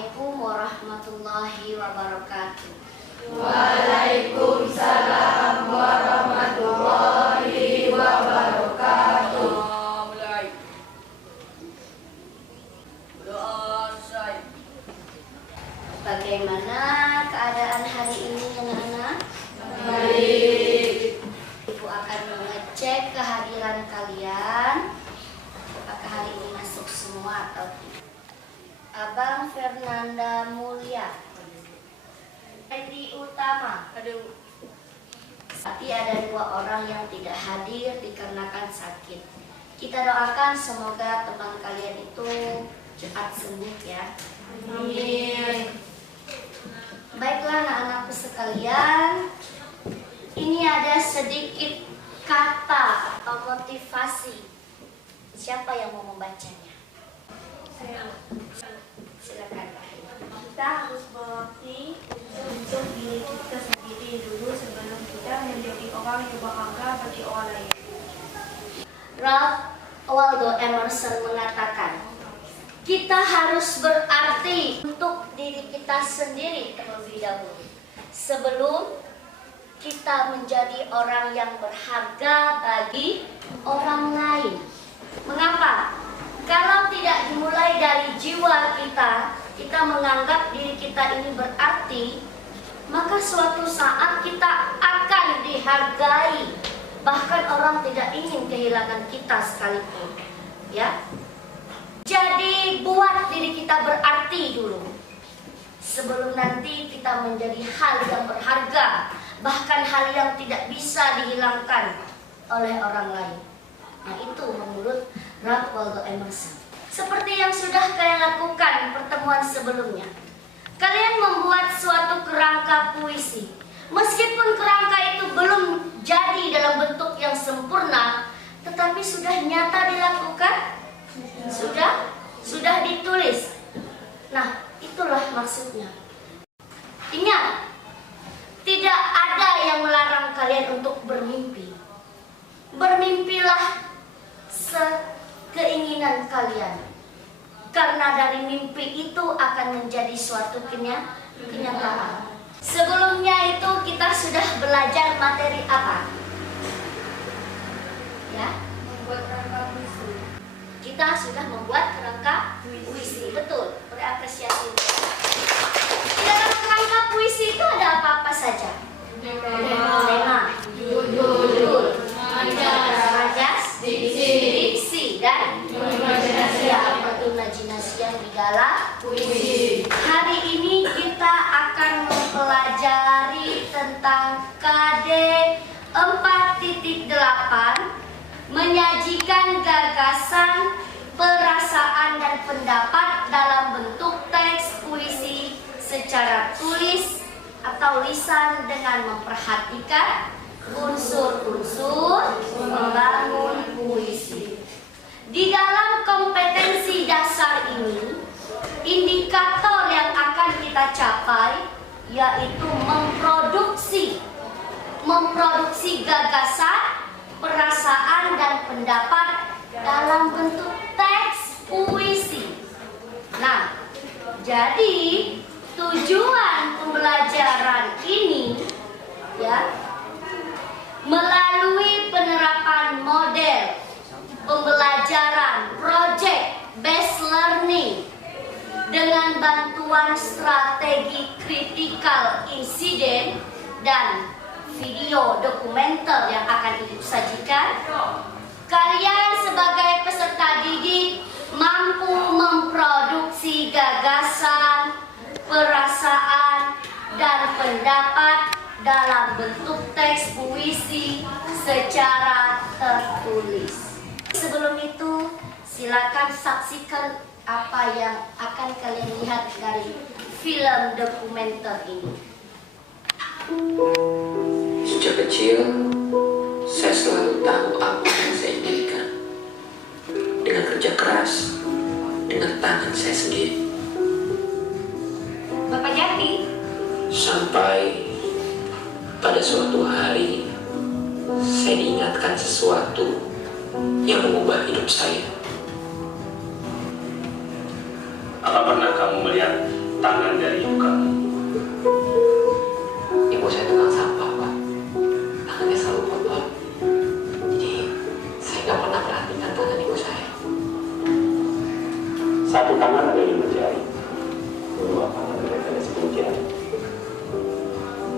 Assalamualaikum warahmatullahi wabarakatuh. Waalaikumsalam warahmatullahi wabarakatuh. Mulai. Doa selesai. Bagaimana keadaan hari ini anak-anak? Baik. Ibu akan mengecek kehadiran kalian. Apakah hari ini masuk semua atau tidak? Abang Fernanda Mulia, Edi Utama. Tapi ada 2 orang yang tidak hadir dikarenakan sakit. Kita doakan semoga teman kalian itu cepat sembuh ya. Amin. Baiklah anak-anakku sekalian, ini ada sedikit kata atau motivasi. Siapa yang mau membacanya? Silakan. Kita harus berbakti untuk diri kita sendiri dulu sebelum kita menjadi orang yang berharga bagi orang lain. Ralph Waldo Emerson mengatakan, kita harus berarti untuk diri kita sendiri terlebih dahulu sebelum kita menjadi orang yang berharga bagi orang lain. Mengapa? Kalau tidak dimulai dari jiwa kita, kita menganggap diri kita ini berarti, maka suatu saat kita akan dihargai. Bahkan orang tidak ingin kehilangan kita sekalipun. Ya. Jadi buat diri kita berarti dulu. Sebelum nanti kita menjadi hal yang berharga, bahkan hal yang tidak bisa dihilangkan oleh orang lain. Nah, itu menurut Ralph Waldo Emerson. Seperti yang sudah kalian lakukan pertemuan sebelumnya, kalian membuat suatu kerangka puisi. Meskipun kerangka itu belum jadi dalam bentuk yang sempurna, tetapi sudah nyata dilakukan, sudah ditulis. Nah, itulah maksudnya. Ingat, tidak ada yang melarang kalian untuk bermimpi. Bermimpilah sekeinginan kalian, karena dari mimpi itu akan menjadi suatu kenyataan. Sebelumnya itu kita sudah belajar materi apa? Ya, Membuat rangka puisi. kita sudah membuat kerangka puisi. Betul, berapresiasi. Di dalam kerangka puisi itu ada apa-apa saja? Tema, judul, najas, diksi, dan imajinasi yang di dalam puisi. Hari ini kita akan mempelajari tentang KD 4.8, menyajikan gagasan, perasaan, dan pendapat dalam bentuk teks puisi secara tulis atau lisan dengan memperhatikan unsur-unsur membangun puisi. Di dalam kompetensi dasar ini, indikator yang akan kita capai yaitu memproduksi gagasan, perasaan, dan pendapat dalam bentuk teks puisi. Nah, jadi tujuan pembelajaran ini ya melalui penerapan model pembelajaran project based learning dengan bantuan strategi critical incident dan video dokumenter yang akan Ibu sajikan, kalian sebagai peserta didik mampu memproduksi gagasan, perasaan, dan pendapat dalam bentuk teks puisi secara tertulis. Sebelum itu, silakan saksikan apa yang akan kalian lihat dari film dokumenter ini. Sejak kecil, saya selalu tahu apa yang saya inginkan. Dengan kerja keras, dengan tangan saya sendiri. Bapak Jati, Sampai pada suatu hari, saya diingatkan sesuatu yang mengubah hidup saya. Apa pernah kamu melihat tangan dari ibu kamu. Ibu saya tukang sampah, Pak. Tangannya selalu kotor. Jadi, saya nggak pernah perhatikan tangan ibu saya. Satu tangan ada 5 jari, dua tangan ada 10 jari.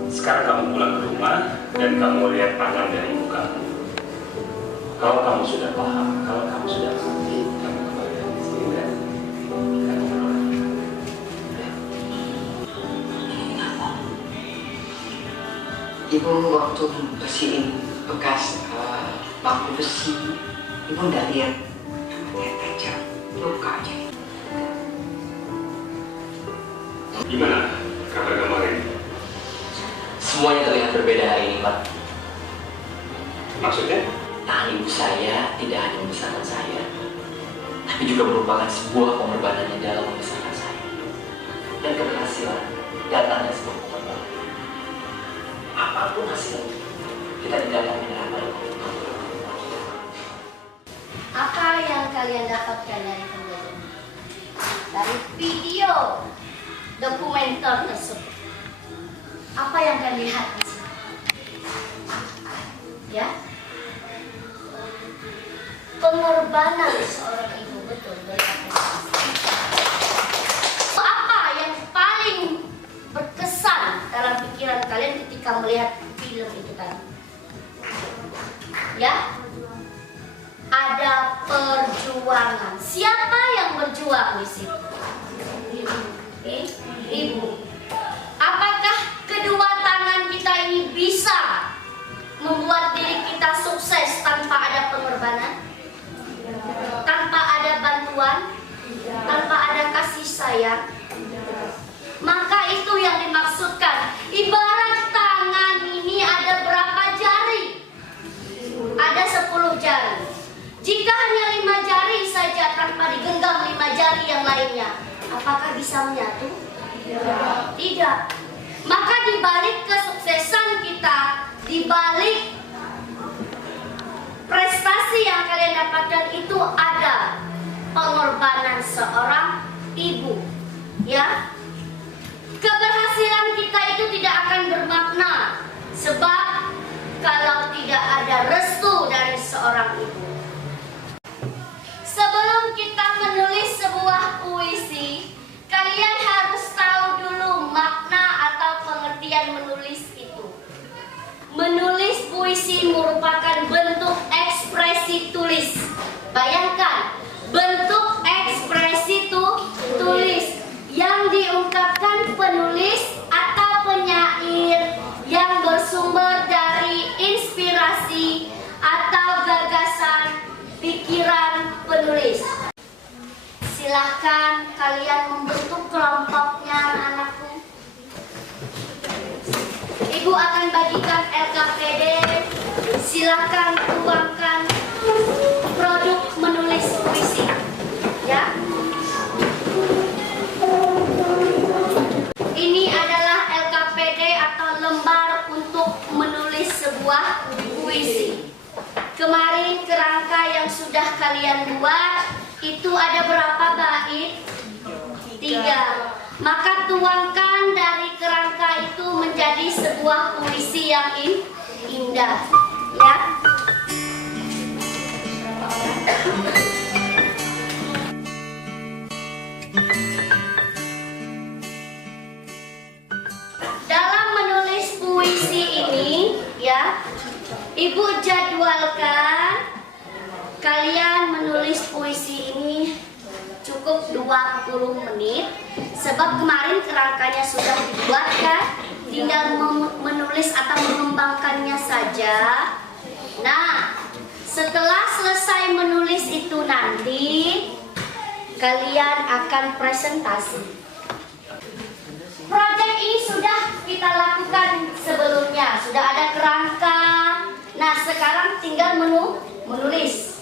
Sekarang kamu pulang ke rumah dan kamu lihat tangan dari ibu kamu. Kalau kamu sudah paham, kalau kamu sudah mengerti, kamu kembali ke sini dan kita ngobrol lagi. Ibu waktu bersihin bekas bangku besi, ibu nggak lihat dia tajam, luka aja. Gimana kabar kemarin? Semuanya terlihat berbeda hari ini, Pak. Maksudnya? Tangan ibu saya tidak hanya membesarkan saya, tapi juga merupakan sebuah pengorbanan yang dalam membesarkan saya. Dan keberhasilan datangnya sebuah pengorbanan. Apapun hasilnya, kita tidak akan menyerah pada komitmen. Apa yang kalian dapatkan dari pembelajaran? Dari video dokumenter tersebut. Apa yang kalian lihat di sini? Ya? Pengorbanan seorang ibu betul apa yang paling berkesan dalam pikiran kalian ketika melihat film itu tadi? Ya? Ada perjuangan. Siapa yang berjuang di situ? Ibu. Apakah kedua tangan kita ini bisa membuat diri kita sukses tanpa ada pengorbanan? Tanpa ada bantuan? Tanpa ada kasih sayang? Maka itu yang dimaksudkan. Ibarat tangan ini ada berapa jari? Ada 10 jari. Jika hanya 5 jari saja tanpa digenggam 5 jari yang lainnya, apakah bisa menyatu? Tidak. Maka di balik kesuksesan kita, di balik prestasi yang kalian dapatkan itu ada pengorbanan seorang ibu. Ya. Keberhasilan kita itu tidak akan bermakna sebab kalau tidak ada restu dari seorang ibu. Sebelum kita menulis sebuah puisi, kalian harus tahu dulu makna atau pengertian menulis itu. Menulis puisi merupakan bentuk ekspresi tulis. Bayangkan, bentuk ekspresi tulis yang diungkapkan penulis atau penyair yang bersumber dari inspirasi atau gagasan pikiran penulis. Silahkan kalian membentuk kelompoknya anak-anakku. Ibu akan bagikan LKPD. Silahkan tuangkan produk menulis puisi. Ya. Ini adalah LKPD atau lembar untuk menulis sebuah puisi. Kemarin kerangka yang sudah kalian buat itu ada berapa bait? 3. Maka tuangkan dari kerangka itu menjadi sebuah puisi yang indah. Ya. Dalam menulis puisi ini, ya, Ibu jadwalkan kalian menulis puisi ini cukup 20 menit. Sebab kemarin kerangkanya sudah dibuat kan, tinggal menulis atau mengembangkannya saja. Nah, setelah selesai menulis itu nanti kalian akan presentasi. Proyek ini sudah kita lakukan sebelumnya, sudah ada kerangka. Nah, sekarang tinggal menulis.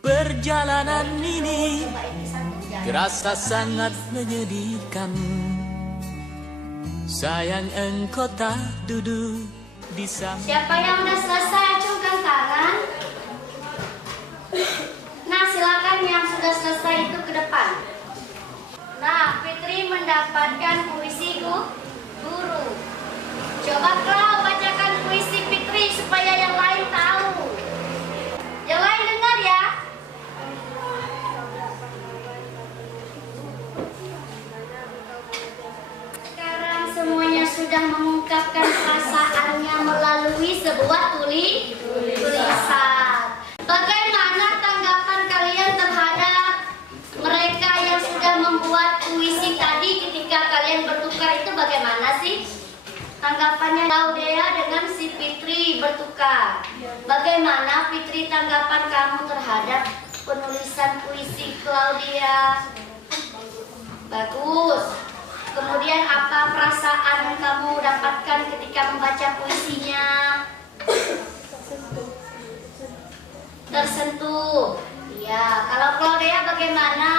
Perjalanan ini terasa sangat menyedihkan. Sayang engkau tak duduk di samping. Siapa yang udah selesai acungkan tangan. Nah, silakan yang sudah selesai itu ke depan. Nah, Fitri mendapatkan puisi guru. Coba kau bacakan puisi Fitri supaya yang lain tahu. Yang lain dengar ya. Sekarang semuanya sudah mengungkapkan perasaannya melalui sebuah tulisan. Bagaimana tanggapan kalian terhadap mereka yang sudah membuat puisi tadi ketika kalian bertukar itu bagaimana sih? Tanggapannya Claudia dengan si Fitri bertukar. Bagaimana Fitri tanggapan kamu terhadap penulisan puisi Claudia? Bagus. Kemudian apa perasaan yang kamu dapatkan ketika membaca puisinya? Tersentuh. Ya, kalau Claudia bagaimana?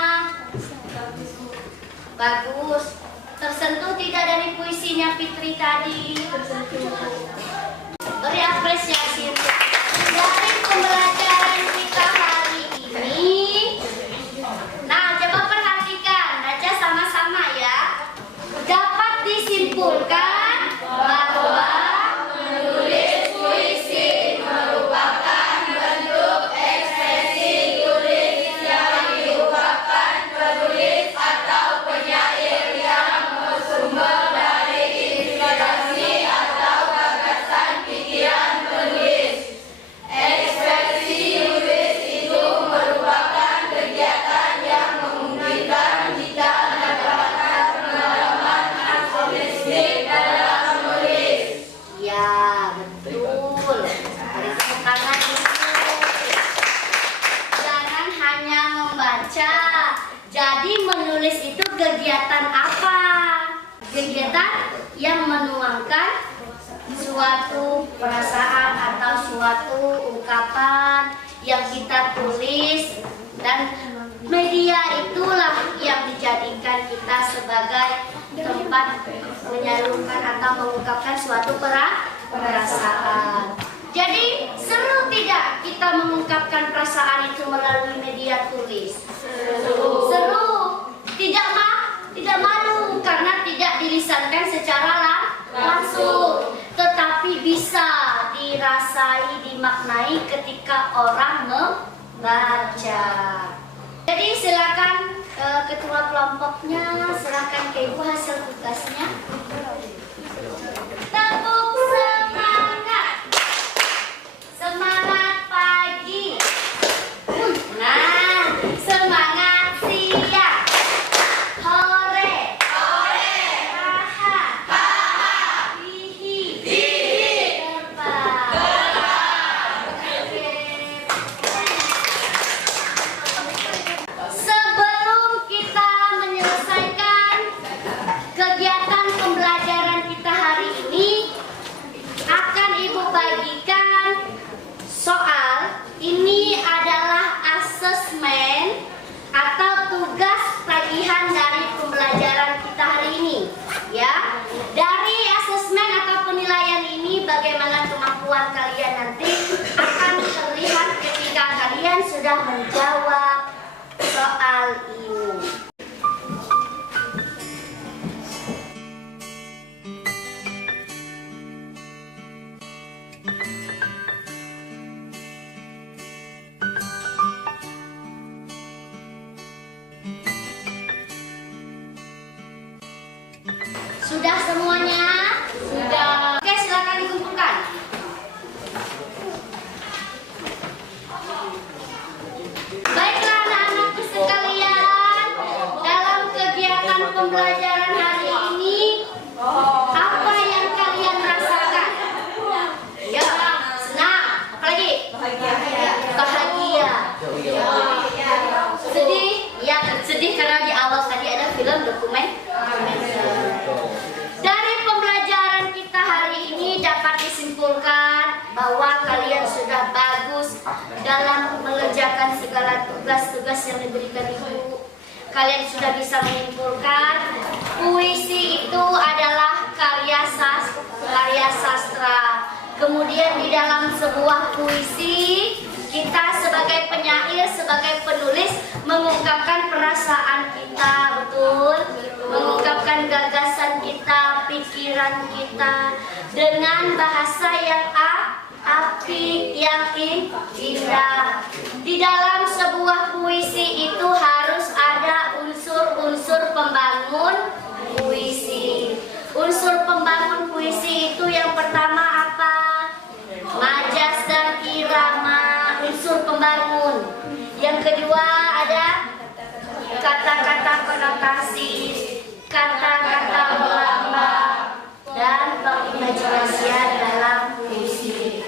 Bagus. Tersentuh tidak dari puisinya Fitri tadi? Beri apresiasi dari pembelajaran kita hari ini. Nah, coba perhatikan, baca sama-sama ya. Dapat disimpulkan bahwa Menulis puisi merupakan bentuk ekspresi tulis yang diungkapkan penulis atau penyair yang bersumber dari inspirasi atau gagasan pikiran penulis. Ekspresi tulis itu merupakan kegiatan yang memungkinkan kita mendapatkan pengalaman aktivistik dalam menulis. ya, betul. Beri tepuk tangan dulu. Jangan hanya membaca. Jadi menulis itu kegiatan apa? Kegiatan yang menuangkan suatu perasaan atau suatu ungkapan yang kita tulis, dan media itulah yang dijadikan kita sebagai tempat menyalurkan atau mengungkapkan suatu perasaan. Jadi seru tidak kita mengungkapkan perasaan itu melalui media tulis? Seru. Tidak malu karena tidak dilisankan secara langsung, tetapi bisa dirasai, dimaknai ketika orang membaca. Jadi silakan ketua kelompoknya, silakan ke ibu hasil tugasnya. Tepuk semangat. Semangat pagi. Nah, semangat siang. Hore. Haha. Hihi. Terbang. Sebelum kita menyelesaikan kegiatan pembelajaran kita hari ini, akan Ibu bagikan soal. Ini adalah asesmen atau tugas tagihan dari pembelajaran kita hari ini. Ya, dari asesmen atau penilaian ini bagaimana kemampuan kalian nanti akan terlihat ketika kalian sudah menjawab soal ini. Sudah semuanya? Sudah. Oke, silakan dikumpulkan. Baiklah anak-anakku sekalian, dalam kegiatan pembelajaran hari ini, apa yang kalian rasakan? Ya, senang. Apalagi? Bahagia. Sedih? Ya, sedih karena di awal tadi ada film dokumenter. Dari pembelajaran kita hari ini dapat disimpulkan bahwa kalian sudah bagus dalam mengerjakan segala tugas-tugas yang diberikan ibu. Kalian sudah bisa menyimpulkan puisi itu adalah Kemudian di dalam sebuah puisi, kita sebagai penyair, sebagai penulis mengungkapkan perasaan kita, betul? Mengungkapkan gagasan kita, pikiran kita dengan bahasa yang apik, yang indah. Di dalam sebuah puisi itu harus ada unsur-unsur pembangun puisi. Unsur pembangun puisi itu yang pertama apa? Majas dan irama, unsur pembangun. Yang kedua ada kata-kata konotasi, kata-kata melambang, dan pengimajinasian dalam puisi.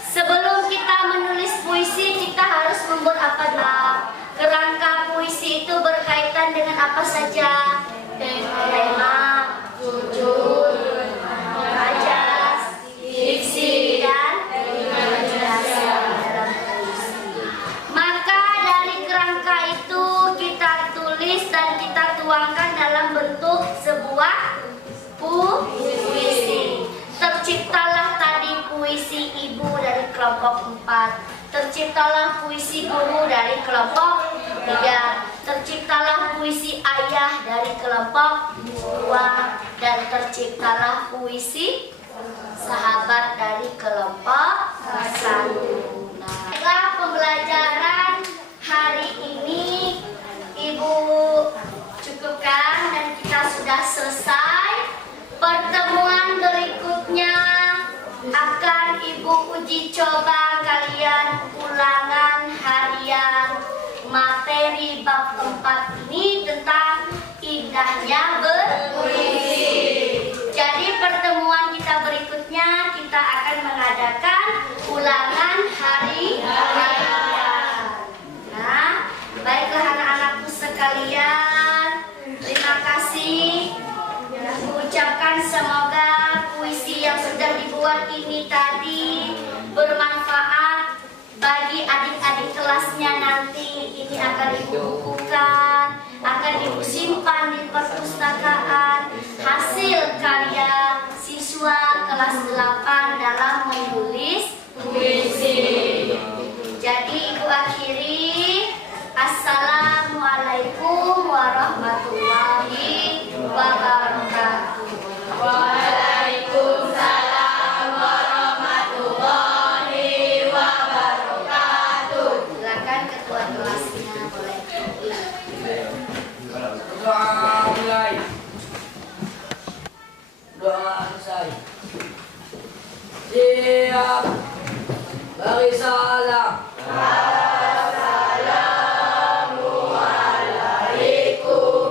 Sebelum kita menulis puisi, kita harus membuat apa, Nak? Kerangka puisi itu berkaitan dengan apa saja? Tema, tujuan, majas, diksi, dan imajinasi dalam puisi. Maka dari kerangka itu kita tulis dan kita tuangkan dalam bentuk sebuah puisi. Terciptalah tadi puisi ibu dari kelompok 4. Terciptalah puisi guru dari kelompok 3. Terciptalah puisi ayah dari kelompok 2. Dan terciptalah puisi sahabat dari kelompok 1. Nah, pembelajaran hari ini Ibu cukupkan dan kita sudah selesai. Pertemuan berikutnya akan Ibu uji coba kalian ulangan harian materi bab 4 ini tentang indahnya berpuisi. Jadi pertemuan kita berikutnya kita akan mengadakan ulangan harian. Nah, baiklah anak-anakku sekalian, terima kasih. Mengucapkan semoga puisi yang sudah dibuat ini tadi bermanfaat bagi adik-adik kelasnya nanti. Ini akan Ibu bukukan, akan Ibu simpan di perpustakaan hasil karya siswa kelas 8 dalam menulis puisi. Jadi Ibu akhiri, Assalamualaikum warahmatullahi wabarakatuh. Waalaikumsalam warahmatullahi wabarakatuh. Silakan ketua kelasnya boleh. Doa mulai. Doa selesai. Siap. Bagi salam. Assalamualaikum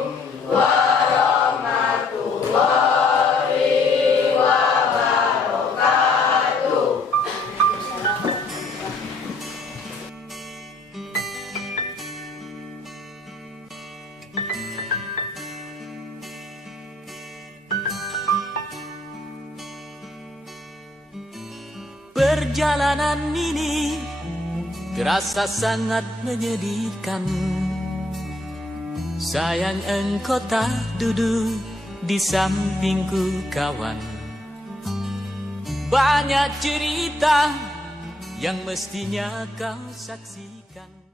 warahmatullahi wabarakatuh. Perjalanan ini terasa sangat menyedihkan. Sayang engkau tak duduk di sampingku kawan. Banyak cerita yang mestinya kau saksikan.